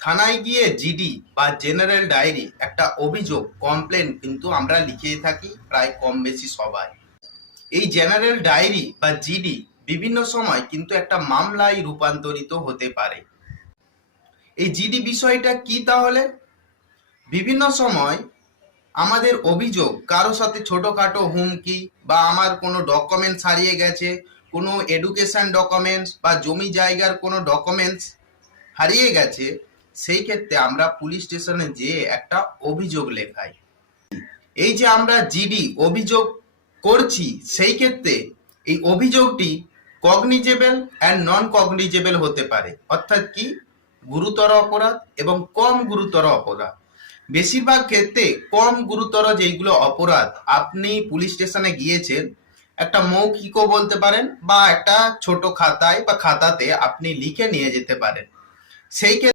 থানায় গিয়ে জিডি বা জেনারেল ডায়েরি একটা অভিযোগ কমপ্লেন কিন্তু আমরা লিখে থাকি প্রায় কম বেশি সবাই। এই জেনারেল ডায়েরি বা জিডি বিভিন্ন সময় কিন্তু একটা মামলায় রূপান্তরিত হতে পারে। এই জিডি বিষয়টা কি তাহলে? বিভিন্ন সময় আমাদের অভিযোগ কারো সাথে ছোটখাটো হুমকি বা আমার কোনো ডকুমেন্টস হারিয়ে গেছে, কোনো এডুকেশন ডকুমেন্টস বা জমি জায়গার কোনো ডকুমেন্টস হারিয়ে গেছে, সেই ক্ষেত্রে আমরা পুলিশ স্টেশনে যেয়ে একটা অভিযোগ লেখাই। এই যে আমরা জিডি অভিযোগ করছি, সেই ক্ষেত্রে এই অভিযোগটি কগনিজেবল অ্যান্ড নন কগনিজেবল হতে পারে। অর্থাৎ কি, গুরুতর অপরাধ এবং কম গুরুতর অপরাধ। বেশিরভাগ ক্ষেত্রে কম গুরুতর যেইগুলো অপরাধ, আপনি পুলিশ স্টেশনে গিয়েছেন, একটা মৌখিকও বলতে পারেন বা একটা ছোট খাতায় বা খাতাতে আপনি লিখে নিয়ে যেতে পারেন। সেই ক্ষেত্রে